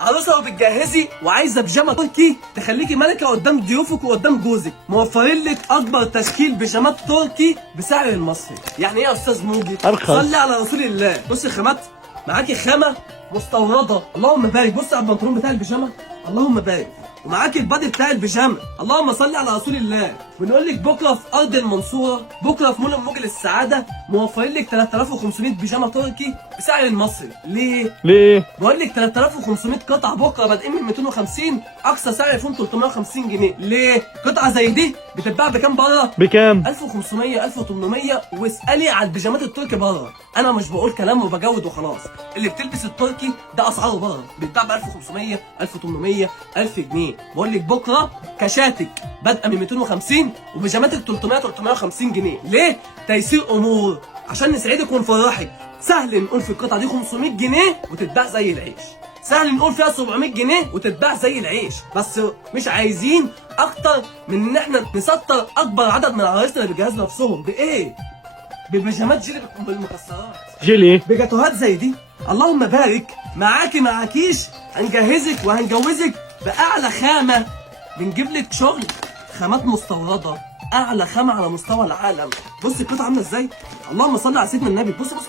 عروسه وبتجهزي وعايزه بيجامه تركي تخليكي ملكه قدام ضيوفك وقدام جوزك، موفرين لك اكبر تشكيل بيجامات تركي بسعر المصري. يعني ايه يا استاذ موجي؟ أرخص. صلي على رسول الله. بص الخامات معاكي خامه مستورده، اللهم بارك. بص على البنطلون بتاع البيجامه، اللهم بارك. ومعاكي البادي بتاع البيجامه، اللهم صل على رسول الله. بنقول لك بكره في ارض المنصوره، بكره في مول الموج للسعاده، موفرين لك 3500 بيجامه تركي بسعر المصري. ليه؟ ليه؟ بقول لك 3500 قطعه بكره بادئين من 250، اقصى سعر فيهم 350 جنيه. ليه؟ قطعه زي دي بتتباع بكام بره؟ بكام؟ 1500 1800. واسالي على البيجامات التركي بره، انا مش بقول كلام وبجود وخلاص. اللي بتلبس التركي ده اسعاره بره بيتباع ب 1500 1800 1000 جنيه. بقول لك بكره كشاتك بادئه من 250 وبيجاماتك 300 350 جنيه. ليه؟ تيسير امور عشان نسعدك ونفرحك. سهل نقول في القطعه دي 500 جنيه وتتباع زي العيش، سهل نقول فيها 700 جنيه وتتباع زي العيش، بس مش عايزين اكتر من ان احنا نسطر اكبر عدد من عرايسنا اللي بيجهزوا نفسهم بايه؟ ببيجامات جيلي بالمكسرات، جيلي. بجاتوهات زي دي. اللهم بارك. معاكي معاكيش هنجهزك وهنجوزك باعلى خامه. بنجيب لك شغل خامات مستورده، اعلى خامه على مستوى العالم. بص القطعه عامله ازاي، اللهم صل على سيدنا النبي. بص بص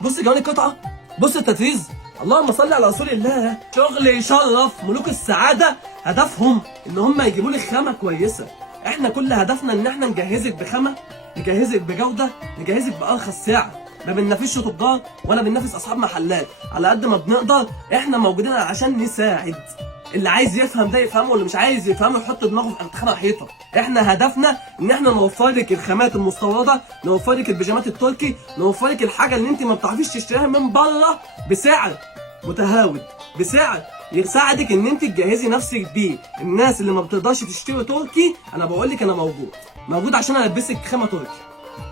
بص جوانب القطعه، بص التطريز، اللهم صل على رسول الله. شغل يشرف. ملوك السعاده هدفهم ان هم يجيبوا لك خامه كويسه. احنا كل هدفنا ان احنا نجهزك بخامه، نجهزك بجوده، نجهزك بارخص سعر. ما بننافسش تجار ولا بننافس اصحاب محلات، على قد ما بنقدر احنا موجودين عشان نساعد. اللي عايز يفهم ده يفهمه، واللي مش عايز يفهمه يحط دماغه في ارتخانه حيطه. احنا هدفنا ان احنا نوفر لك الخامات المستورده، نوفر لك البيجامات التركي، نوفر لك الحاجه اللي انت ما بتعرفيش تشتريها من بره بسعر متهاود، بسعر يساعدك ان انت تجهزي نفسك بيه. الناس اللي ما بتقدرش تشتري تركي، انا بقول لك انا موجود عشان البسك خامه تركي،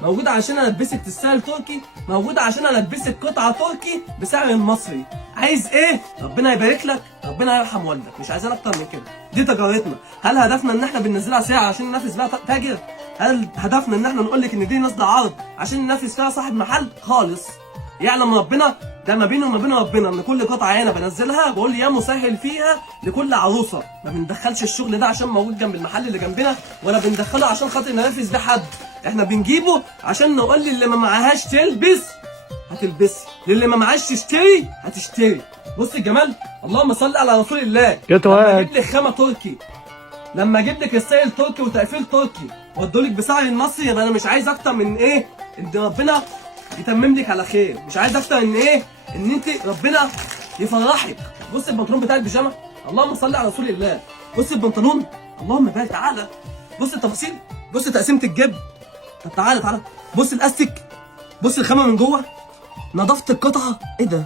موجود عشان البسك تستاهل تركي، موجود عشان البسك قطعه تركي بسعر المصري. عايز ايه؟ ربنا يبارك لك، ربنا يرحم والدك. مش عايزين اكتر من كده. دي تجارتنا. هل هدفنا ان احنا بننزلها سعر عشان ننافس بيها تاجر؟ هل هدفنا ان احنا نقول لك ان دي نازله عرض عشان ننافس فيها صاحب محل؟ خالص. يعلم ربنا ده ما بينه وما بين ربنا ان كل قطعه انا بنزلها بقول يا مسهل فيها لكل عروسه. ما بندخلش الشغل ده عشان موجود جنب المحل اللي جنبنا، ولا بندخله عشان خاطر ننافس ده حد. احنا بنجيبه عشان نقول للي ما معهاش تلبس هتلبسي، للي ما معهاش تشتري هتشتري. بص الجمال، اللهم صل على رسول الله. لما اجيب لك خامه تركي، لما اجيب لك السائل تركي وتقفيل تركي وادولك بسعر المصري، يبقى انا مش عايز اكتر من ايه؟ ان ربنا يتمم لك على خير. مش عايز اكتر ان ايه؟ ان انت ربنا يفرحك. بص البنطلون بتاع البيجامه، اللهم صل على رسول الله. بص البنطلون، اللهم بارك. تعالى بص التفاصيل، بص تقسيمه الجيب. طب تعالى بص الاستيك، بص الخامه من جوه، نظافه القطعه. ايه ده؟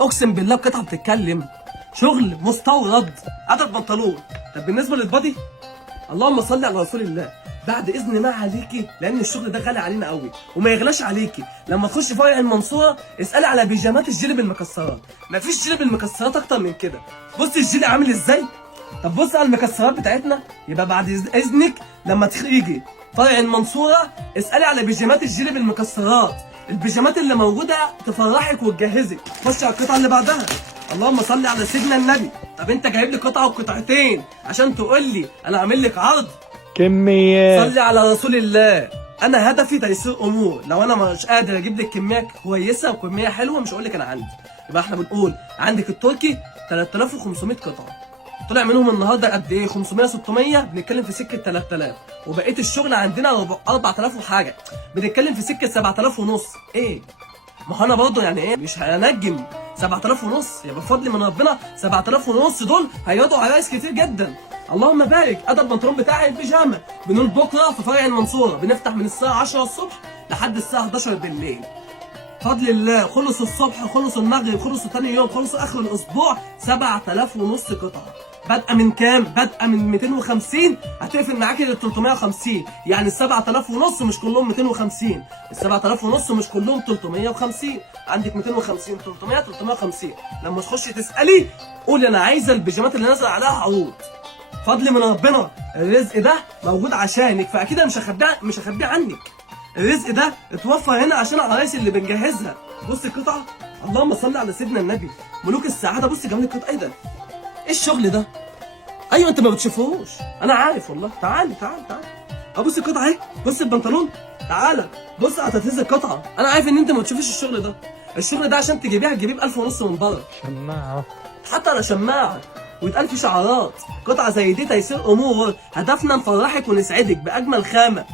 اقسم بالله القطعه بتتكلم. شغل مستورد. عدد بنطلون. طب بالنسبه للبادي، اللهم صل على رسول الله. بعد اذن الله عليكي، لان الشغل ده غالي علينا قوي وما يغلاش عليكي. لما تخش فرع المنصوره اسالي على بيجامات الجيلي بالمكسرات. مفيش جيلي بالمكسرات اكتر من كده. بص الجيلي عامل ازاي. طب بص على المكسرات بتاعتنا. يبقى بعد اذنك لما تيجي فرع المنصوره اسالي على بيجامات الجيلي بالمكسرات. البيجامات اللي موجوده تفرحك وتجهزك. خش على القطعه اللي بعدها. اللهم صل على سيدنا النبي. طب انت جايب لي قطعه وقطعتين عشان تقول لي انا اعمل لك عرض؟ كميات. صلي على رسول الله. انا هدفي تيسير امور. لو انا مش قادر اجيب لك كميه كويسه وكميه حلوه مش هقول لك انا عندي. يبقى احنا بنقول عندك التركي 3500 قطعه، طلع منهم النهارده قد ايه؟ 500 600. بنتكلم في سكه 3000، وبقيه الشغل عندنا 4000 وحاجه، بنتكلم في سكه 7000 ونص. ايه؟ ما هو انا برضه يعني ايه؟ مش هنجم 7000 ونص. يبقى بفضل من ربنا 7000 ونص دول هيقعدوا عرايس كتير جدا. اللهم بارك. ادى البنطلون بتاعي البيجامه. بنقول بكره في فرع المنصوره بنفتح من الساعه 10 الصبح لحد الساعه 11 بالليل. بفضل الله خلصوا الصبح، خلصوا المغرب، خلصوا تاني يوم، خلصوا اخر الاسبوع. 7000 ونص قطعه. بادئه من كام؟ بادئه من 250. هتقفل معاكي لل 350. يعني ال 7000 ونص مش كلهم 250، ال 7000 ونص مش كلهم 350. عندك 250 300 350. لما تخشي تسالي قولي انا عايزه البيجامات اللي نازل عليها عروض. فضل من ربنا. الرزق ده موجود عشانك، فاكيد انا مش هخبيه عنك. الرزق ده اتوفر هنا عشان العرايس اللي بنجهزها. بص القطعه، اللهم صل على سيدنا النبي. ملوك السعاده. بص جمال القطعه. ايه ده؟ ايه الشغل ده؟ ايوه انت ما بتشوفوش، انا عارف والله. تعالي تعالي تعالي، ابص القطعه اهي، بص البنطلون، تعالى بص على تنفيذ القطعه. انا عارف ان انت ما بتشوفش الشغل ده. الشغل ده عشان تجيبيه هتجيبيه ب 1000 ونص من بره، شماعة. حتى على شماعه ويتقال في شعارات. قطعه زي دي تيسير امور، هدفنا نفرحك ونسعدك باجمل خامه.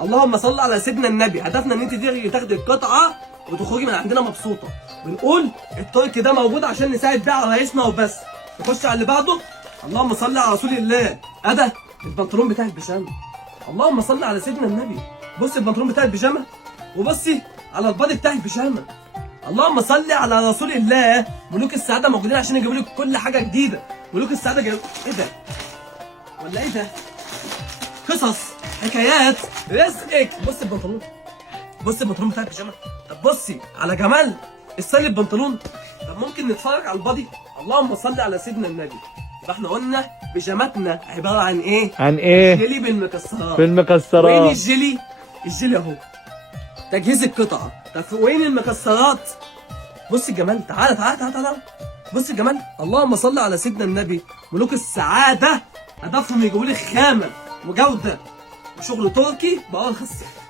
اللهم صل على سيدنا النبي. هدفنا ان انت تيجي تاخدي القطعه وتخرجي من عندنا مبسوطه. بنقول الترك ده موجود عشان نساعد بيه على رئيسنا وبس. نخش على اللي بعده. اللهم صل على رسول الله. ده البنطلون بتاع البيجامه. اللهم صل على سيدنا النبي. بصي البنطلون بتاع البيجامه، وبصي على البادي بتاع البيجامه. اللهم صل على رسول الله. ملوك السعاده موجودين عشان يجيبوا لك كل حاجه جديده. ملوك السعاده جايب ايه ده؟ ولا ايه ده؟ قصص، حكايات، رزقك. بص البنطلون، بص البنطلون بتاع البيجامه. طب بصي على جمال الستايل البنطلون. طب ممكن نتفرج على البادي. اللهم صل على سيدنا النبي. يبقى احنا قلنا بيجامتنا عباره عن ايه؟ عن ايه؟ جيلي بالمكسرات. بالمكسرات. وين الجيلي؟ الجيلي اهو، تجهيز القطعه. طب وين المكسرات؟ بص الجمال، تعالى تعالى تعالى تعالى، بص الجمال. اللهم صل على سيدنا النبي. ملوك السعاده هدفهم يجيبوا لي خامه وجوده وشغل تركي بأرخص سعر.